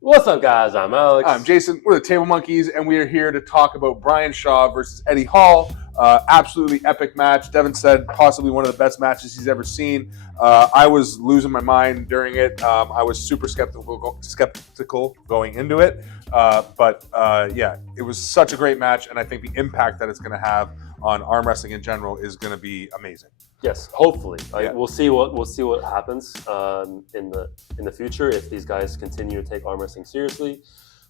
What's up, guys? I'm Alex. I'm Jason. We're the Table Monkeys, and we are here to talk about Brian Shaw versus Eddie Hall. Absolutely epic match. Devin said possibly one of the best matches he's ever seen. I was losing my mind during it. I was super skeptical going into it. Yeah, it was such a great match, and I think the impact that it's going to have on arm wrestling in general is going to be amazing. Yes, hopefully. Yeah. We'll see what happens in the future if these guys continue to take arm wrestling seriously.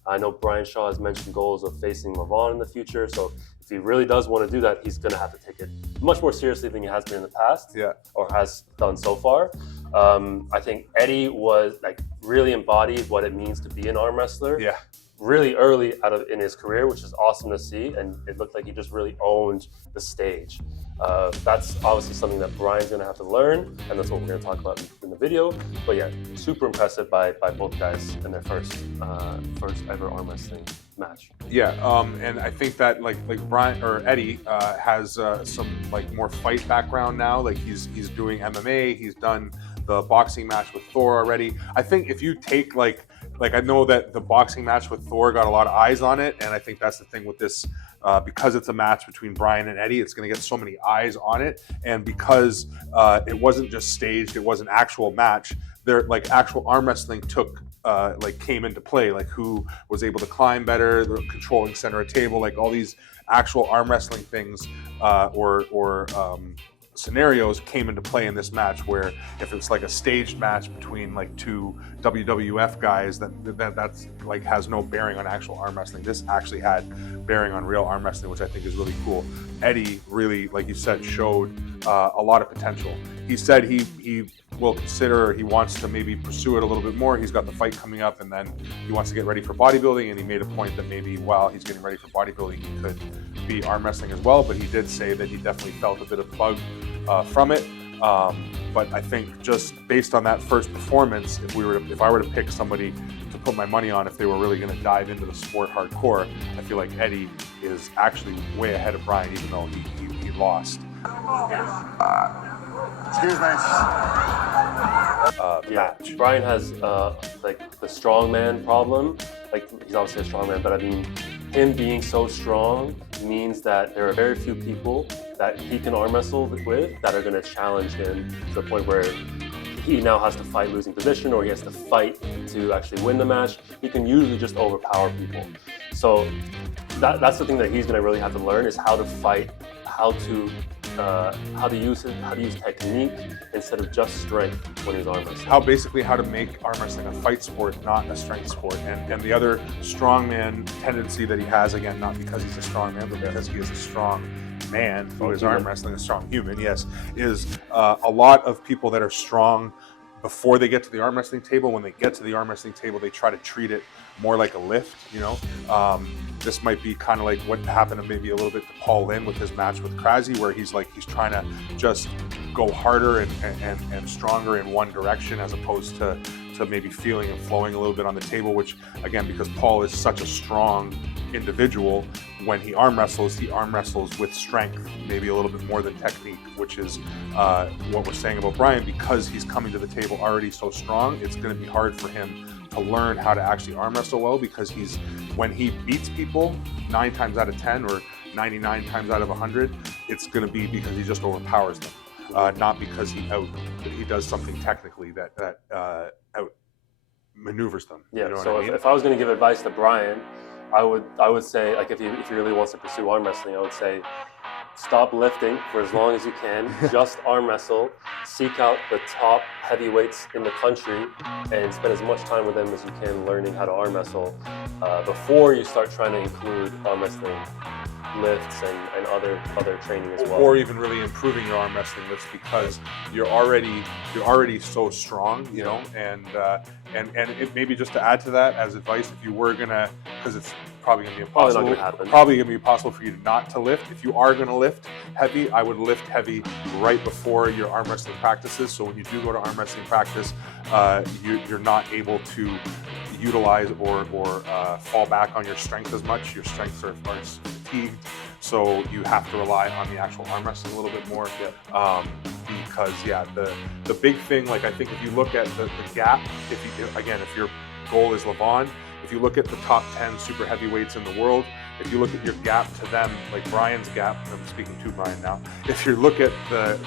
I know Brian Shaw has mentioned goals of facing Levan in the future, so if he really does want to do that, he's going to have to take it much more seriously than he has been in the past, or has done so far. I think Eddie was really embodied what it means to be an arm wrestler. Yeah. Really early in his career, which is awesome to see, and it looked like he just really owned the stage. That's obviously something that Brian's going to have to learn, and that's what we're going to talk about in the video. But yeah, super impressive by both guys in their first ever arm wrestling match. Yeah, and I think that like Brian or Eddie has some more fight background now. Like he's doing MMA. He's done the boxing match with Thor already. I think if you take I know that the boxing match with Thor got a lot of eyes on it, and I think that's the thing with this, because it's a match between Brian and Eddie, it's going to get so many eyes on it, and because it wasn't just staged, it was an actual match. There, actual arm wrestling came into play, who was able to climb better, the controlling center of table, all these actual arm wrestling things, or scenarios came into play in this match, where if it's a staged match between two WWF guys, that's has no bearing on actual arm wrestling. This actually had bearing on real arm wrestling, which I think is really cool. Eddie really, like you said, showed a lot of potential. He said he will consider, he wants to maybe pursue it a little bit more. He's got the fight coming up, and then he wants to get ready for bodybuilding, and he made a point that maybe while he's getting ready for bodybuilding, he could be arm wrestling as well. But he did say that he definitely felt a bit of bug from it. But I think just based on that first performance, if I were to pick somebody to put my money on, if they were really going to dive into the sport hardcore, I feel like Eddie is actually way ahead of Brian, even though he lost. Excuse me. Match. Brian has the strongman problem. He's obviously a strongman, but I mean, him being so strong means that there are very few people that he can arm wrestle with that are going to challenge him to the point where he now has to fight losing position, or he has to fight to actually win the match. He can usually just overpower people. So that's the thing that he's going to really have to learn, is how to fight, how to use technique instead of just strength when he's arm wrestling. How to make arm wrestling a fight sport, not a strength sport. And the other strongman tendency that he has, again, not because he's a strong man, but because he is a strong man who is arm wrestling, a strong human, yes, is a lot of people that are strong before they get to the arm wrestling table. When they get to the arm wrestling table, they try to treat it more like a lift, This might be kind of like what happened maybe a little bit to Paul Lynn with his match with Krasi, where he's trying to just go harder and stronger in one direction, as opposed to maybe feeling and flowing a little bit on the table, which, again, because Paul is such a strong individual, when he arm wrestles with strength, maybe a little bit more than technique, which is what we're saying about Brian. Because he's coming to the table already so strong, it's going to be hard for him to learn how to actually arm wrestle well, because when he beats people 9 times out of 10 or 99 times out of 100, it's going to be because he just overpowers them, not because he does something technically that out maneuvers them. Yeah. You know So what I mean? if I was going to give advice to Brian, I would say, if he really wants to pursue arm wrestling, I would say, stop lifting for as long as you can. Just arm wrestle. Seek out the top heavyweights in the country and spend as much time with them as you can learning how to arm wrestle before you start trying to include arm wrestling lifts and other training as well. Or even really improving your arm wrestling lifts, because you're already so strong, and it maybe just to add to that as advice, if you were gonna, because it's probably gonna be impossible. Probably gonna be impossible for you not to lift. If you are gonna lift heavy, I would lift heavy right before your arm wrestling practices. So when you do go to arm wrestling practice, you're not able to utilize or fall back on your strength as much. Your strengths are fatigued So you have to rely on the actual arm wrestling a little bit more. Because the big thing, like I think if you look at the gap, if your goal is Levan, if you look at the top 10 super heavyweights in the world, if you look at your gap to them, like Brian's gap, I'm speaking to Brian now, if you look at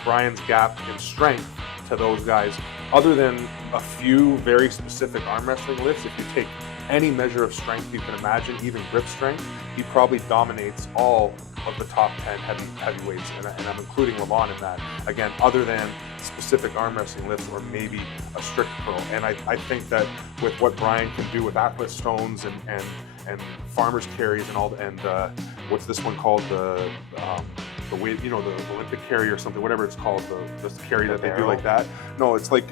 Brian's gap in strength to those guys, other than a few very specific arm wrestling lifts, if you take any measure of strength you can imagine, even grip strength, he probably dominates all of the top 10 heavyweights, and I'm including Levan in that. Again, other than specific arm wrestling lifts or maybe a strict curl. And I think that with what Brian can do with atlas stones and farmer's carries and all, and what's this one called, the weight, the Olympic carry or something, whatever it's called, the carry that they do like that. No, it's like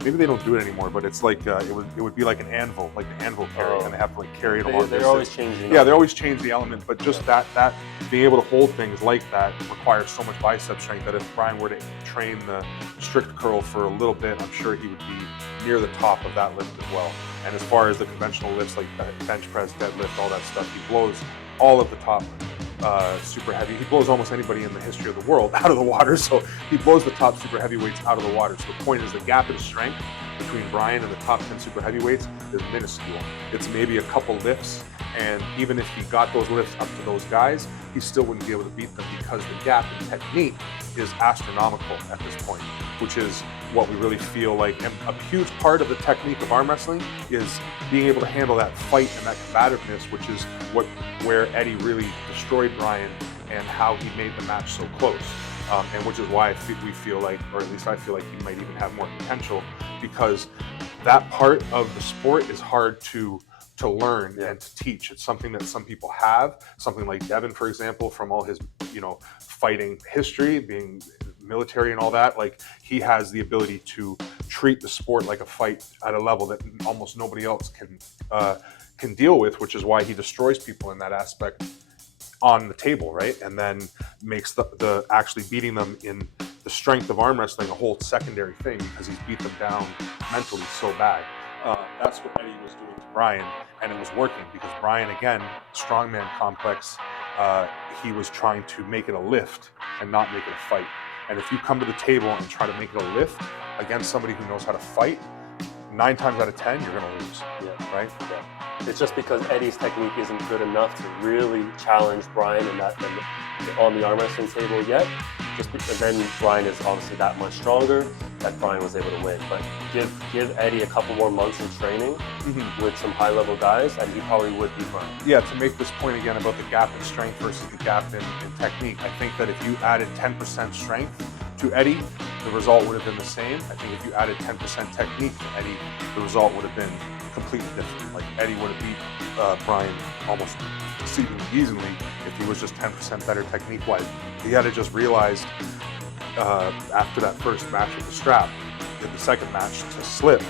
maybe they don't do it anymore, but it's like it would be like an anvil, like the anvil carry, and they have to like carry it along. They're always changing. Yeah, they always change the element, but just that being able to hold things like that requires so much bicep strength that if Brian were to train the strict curl for a little bit, I'm sure he would be near the top of that lift as well. And as far as the conventional lifts like bench press, deadlift, all that stuff, he blows all of the top super heavy. He blows almost anybody in the history of the world out of the water. So he blows the top super heavyweights out of the water. So the point is the gap in strength between Brian and the top 10 super heavyweights is minuscule. It's maybe a couple lifts, and even if he got those lifts up to those guys, he still wouldn't be able to beat them because the gap in technique is astronomical at this point, which is what we really feel like. And a huge part of the technique of arm wrestling is being able to handle that fight and that combativeness, which is where Eddie really destroyed Brian and how he made the match so close. And which is why we feel like, or at least I feel like he might even have more potential, because that part of the sport is hard to learn and to teach. It's something that some people have, something like Levan, for example, from all his, fighting history, being military and all that, like he has the ability to treat the sport like a fight at a level that almost nobody else can deal with, which is why he destroys people in that aspect on the table, right? And then makes the actually beating them in the strength of arm wrestling a whole secondary thing because he's beat them down mentally so bad. That's what Eddie was doing to Brian, and it was working because Brian, again, strongman complex, he was trying to make it a lift and not make it a fight. And if you come to the table and try to make it a lift against somebody who knows how to fight, 9 times out of 10, you're going to lose, right? Yeah. It's just because Eddie's technique isn't good enough to really challenge Brian on the arm wrestling table yet. Just because then Brian is obviously that much stronger that Brian was able to win. But give Eddie a couple more months in training with some high level guys, and he probably would be Brian. Yeah, to make this point again about the gap in strength versus the gap in technique, I think that if you added 10% strength to Eddie, the result would have been the same. I think if you added 10% technique to Eddie, the result would have been completely different. Like Eddie would have beat Brian almost easily if he was just 10% better technique-wise. He had to just realized after that first match with the strap, in the second match to slip,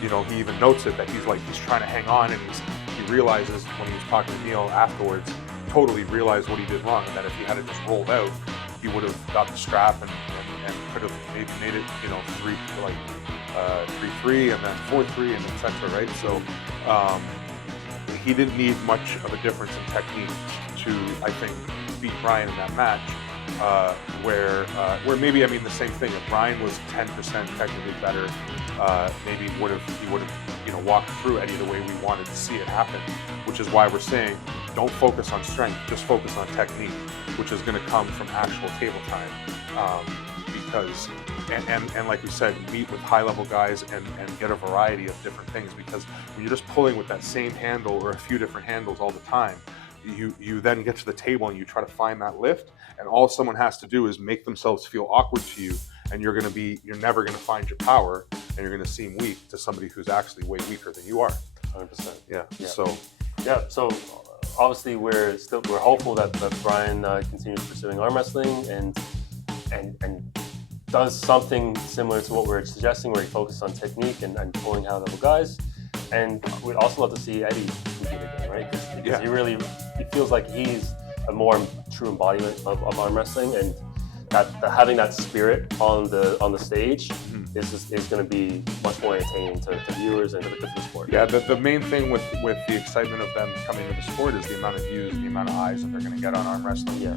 he even notes it that he's trying to hang on, and he realizes when he was talking to Neil afterwards, totally realized what he did wrong, and that if he had it just rolled out, he would have got the strap and could have maybe made it 3-3 and then 4-3 and etc. Right? So he didn't need much of a difference in technique to, I think, beat Brian in that match. Where maybe, the same thing. If Brian was 10% technically better, maybe he would have walked through Eddie the way we wanted to see it happen. Which is why we're saying, don't focus on strength, just focus on technique, which is going to come from actual table time. Because and like we said, meet with high-level guys and get a variety of different things. Because when you're just pulling with that same handle or a few different handles all the time, you then get to the table and you try to find that lift, and all someone has to do is make themselves feel awkward to you, and you're never going to find your power, and you're going to seem weak to somebody who's actually way weaker than you are. 100%. Yeah. So obviously we're hopeful that Brian continues pursuing arm wrestling and does something similar to what we're suggesting, where he focuses on technique and pulling high-level guys. And we'd also love to see Eddie compete again, right? Because he feels like he's a more true embodiment of arm wrestling, and having that spirit on the stage is going to be much more entertaining to viewers and to the sport. Yeah, the main thing with the excitement of them coming to the sport is the amount of views, the amount of eyes that they're going to get on arm wrestling. Yeah.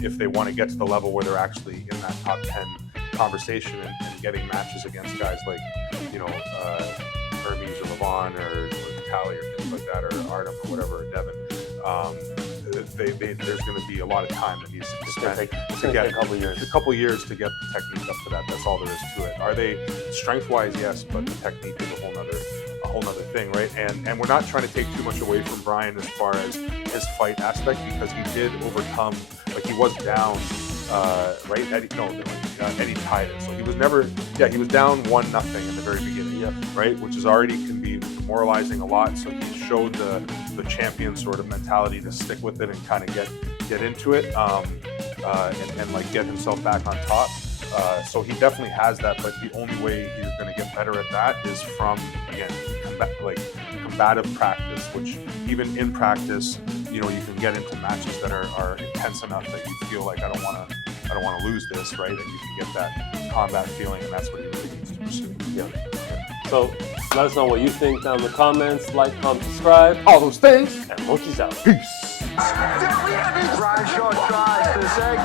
If they want to get to the level where they're actually in that top 10 conversation and getting matches against guys like, you know, Hermes or Levan or Tally or things like that, or Artem or whatever, or Devin, there's going to be a lot of time that needs to be spent to get a couple years. A couple years to get the technique up to that. That's all there is to it. Are they strength-wise? Yes, but the technique is a whole nother thing, right? And we're not trying to take too much away from Brian as far as his fight aspect, because he did overcome, like he was down, right? Eddie tied it. So he was never, he was down 1-0 in the very beginning, right? Which is already can be demoralizing a lot. So he showed the champion sort of mentality to stick with it and kind of get into it, and like get himself back on top. So he definitely has that, but the only way he's going to get better at that is from, again, combative practice, which even in practice, you know, you can get into matches that are intense enough that you feel like I don't want to lose this, right? And you can get that combat feeling, and that's what he really needs to pursue. Yeah. So let us know what you think down in the comments. Like, comment, subscribe, All those things. and Mochi's out. Peace. Brian Shaw tries to say,